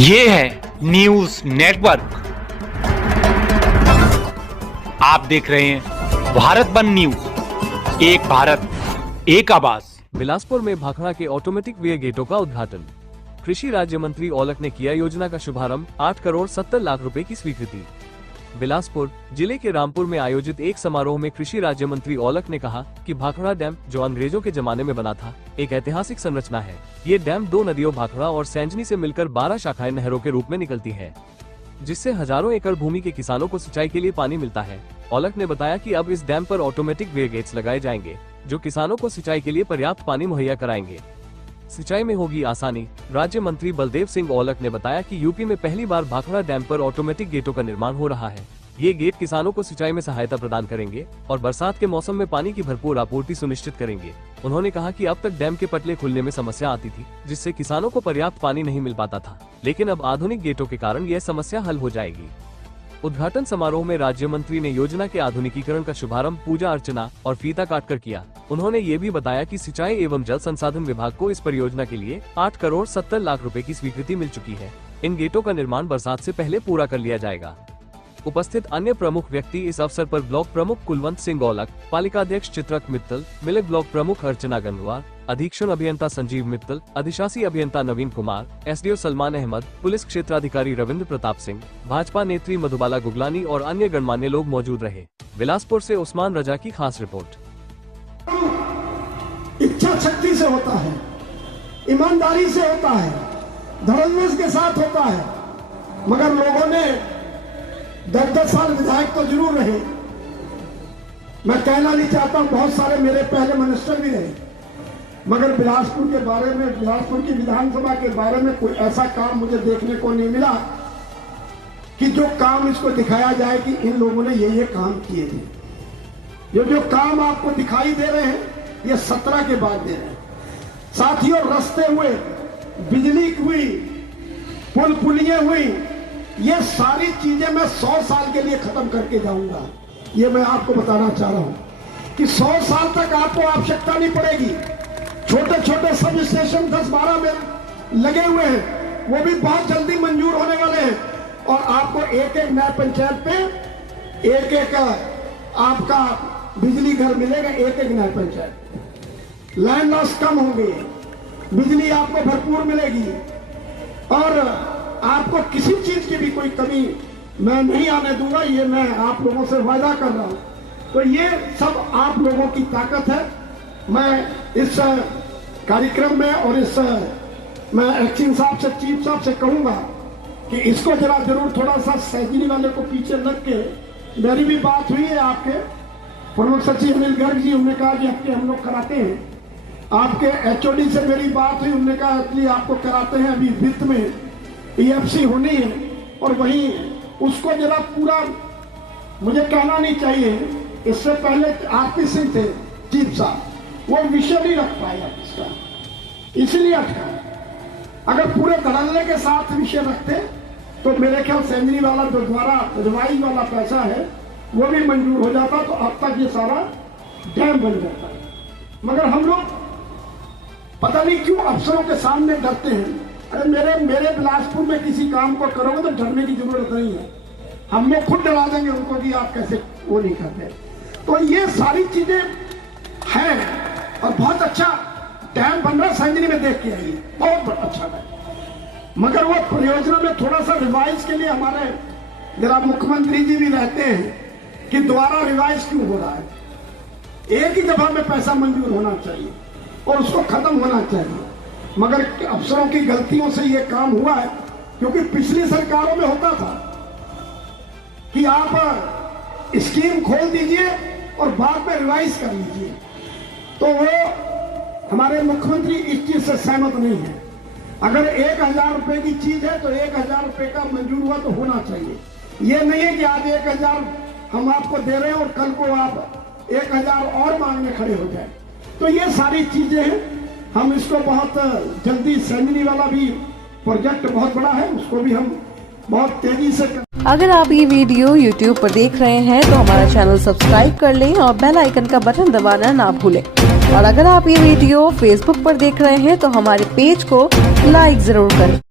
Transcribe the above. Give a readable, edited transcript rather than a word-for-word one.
ये है news network. आप देख रहे हैं भारत बंद न्यूज, एक भारत एक आवाज। बिलासपुर में भाखड़ा के ऑटोमेटिक वे गेटों का उद्घाटन। कृषि राज्य मंत्री औलख ने किया योजना का शुभारंभ। 8 करोड़ 70 लाख रुपए की स्वीकृति। बिलासपुर जिले के रामपुर में आयोजित एक समारोह में कृषि राज्य मंत्री औलख ने कहा कि भाखड़ा डैम, जो अंग्रेजों के जमाने में बना था, एक ऐतिहासिक संरचना है। ये डैम 2 नदियों भाखड़ा और सैंजनी से मिलकर 12 शाखाएं नहरों के रूप में निकलती है, जिससे हजारों एकड़ भूमि के किसानों को सिंचाई के लिए पानी मिलता है। औलख ने बताया कि अब इस डैम पर ऑटोमेटिक वे गेट्स लगाए जाएंगे, जो किसानों को सिंचाई के लिए पर्याप्त पानी मुहैया कराएंगे। सिंचाई में होगी आसानी। राज्य मंत्री बलदेव सिंह औलख ने बताया कि यूपी में पहली बार भाखड़ा डैम पर ऑटोमेटिक गेटों का निर्माण हो रहा है। ये गेट किसानों को सिंचाई में सहायता प्रदान करेंगे और बरसात के मौसम में पानी की भरपूर आपूर्ति सुनिश्चित करेंगे। उन्होंने कहा कि अब तक डैम के पटले खुलने में समस्या आती थी, जिससे किसानों को पर्याप्त पानी नहीं मिल पाता था, लेकिन अब आधुनिक गेटों के कारण यह समस्या हल हो जाएगी। उद्घाटन समारोह में राज्य मंत्री ने योजना के आधुनिकीकरण का शुभारंभ पूजा अर्चना और फीता काटकर किया। उन्होंने ये भी बताया कि सिंचाई एवं जल संसाधन विभाग को इस परियोजना के लिए 8 करोड़ 70 लाख रुपए की स्वीकृति मिल चुकी है। इन गेटों का निर्माण बरसात से पहले पूरा कर लिया जाएगा। उपस्थित अन्य प्रमुख व्यक्ति इस अवसर पर ब्लॉक प्रमुख कुलवंत सिंह औलख, पालिकाध्यक्ष चित्रक मित्तल, मिल्क ब्लॉक प्रमुख अर्चना गंगवार, अधीक्षण अभियंता संजीव मित्तल, अधिशासी अभियंता नवीन कुमार, एसडीओ सलमान अहमद, पुलिस क्षेत्राधिकारी रविंद्र प्रताप सिंह, भाजपा नेत्री मधुबाला गुगलानी और अन्य गणमान्य लोग मौजूद रहे। बिलासपुर से उस्मान रजा की खास रिपोर्ट। इच्छा शक्ति से होता है, ईमानदारी से होता है, धर्मनिष्ठ के साथ होता है, मगर लोगों ने 10-10 साल विधायक तो जरूर रहे। मैं कहना नहीं चाहता हूं, बहुत सारे मेरे पहले मिनिस्टर भी रहे, मगर बिलासपुर के बारे में, बिलासपुर की विधानसभा के बारे में कोई ऐसा काम मुझे देखने को नहीं मिला कि जो काम इसको दिखाया जाए कि इन लोगों ने ये काम किए थे। ये जो काम आपको दिखाई दे रहे हैं, ये 17 के बाद दे रहे हैं। साथियों, रास्ते हुए, बिजली हुई, पुल पुलियां हुई, ये सारी चीजें मैं 100 साल के लिए खत्म करके जाऊंगा। ये मैं आपको बताना चाह रहा हूं कि 100 साल तक आपको आवश्यकता नहीं पड़ेगी। छोटे छोटे सब स्टेशन 10-12 में लगे हुए हैं, वो भी बहुत जल्दी मंजूर होने वाले हैं और आपको एक-एक नया पंचायत पे एक-एक आपका बिजली घर मिलेगा। एक-एक नया पंचायत, लैंड लॉस कम होंगे, बिजली आपको भरपूर मिलेगी और आपको किसी चीज की भी कोई कमी मैं नहीं आने दूंगा। ये मैं आप लोगों से वादा कर रहा हूं। तो ये सब आप लोगों की ताकत है। मैं इस कार्यक्रम में और मैं एक्टिंग साहब से, चीफ साहब से कहूंगा कि इसको जरा जरूर थोड़ा सा सैजनी वाले को पीछे लग के, मेरी भी बात हुई है आपके प्रमुख सचिव अनिल गर्ग जी, उन्होंने कहा कि आपके हम लोग कराते हैं। आपके एचओडी से मेरी बात हुई, उन्होंने कहा कि आपको कराते हैं। अभी वित्त में ईएफसी होनी है और वहीं उसको जरा पूरा, मुझे कहना नहीं चाहिए, इससे पहले आरपी सिंह थे चीफ साहब, वो विषय नहीं रख पाए इसका, इसलिए अटका। अगर पूरे धड़ल्ले के साथ विषय रखते तो मेरे ख्याल सैंजनी वाला जो द्वारा रिवाइज वाला पैसा है वो भी मंजूर हो जाता, तो अब तक ये सारा डैम बन जाता है। मगर हम लोग पता नहीं क्यों अफसरों के सामने डरते हैं। अरे मेरे बिलासपुर में किसी काम को करोगे तो डरने की जरूरत नहीं है, हम लोग खुद डरा देंगे उनको कि आप कैसे वो नहीं करते। तो ये सारी चीजें हैं और बहुत अच्छा डैम बन रहा, संजनी में देख के आइए, बहुत अच्छा डैम। मगर वो परियोजना में थोड़ा सा रिवाइज के लिए हमारे जरा मुख्यमंत्री जी भी रहते हैं कि दोबारा रिवाइज क्यों हो रहा है। एक ही दफा में पैसा मंजूर होना चाहिए और उसको खत्म होना चाहिए, मगर अफसरों की गलतियों से ये काम हुआ है। क्योंकि पिछली सरकारों में होता था कि आप स्कीम खोल दीजिए और बाद में रिवाइज कर लीजिए, तो वो हमारे मुख्यमंत्री इस चीज से सहमत नहीं है। अगर 1000 रुपए की चीज है तो 1000 रुपए का मंजूर हुआ तो होना चाहिए। ये नहीं है कि आज 1000 हम आपको दे रहे हैं और कल को आप 1000 और मांगने खड़े हो जाए। तो ये सारी चीजें हैं, हम इसको बहुत जल्दी, सैंजनी वाला भी प्रोजेक्ट बहुत बड़ा है, उसको भी हम बहुत तेजी से अगर आप ये वीडियो YouTube पर देख रहे हैं तो हमारा चैनल सब्सक्राइब कर लें और बेल आइकन का बटन दबाना ना भूलें। और अगर आप ये वीडियो Facebook पर देख रहे हैं तो हमारे पेज को लाइक जरूर करें।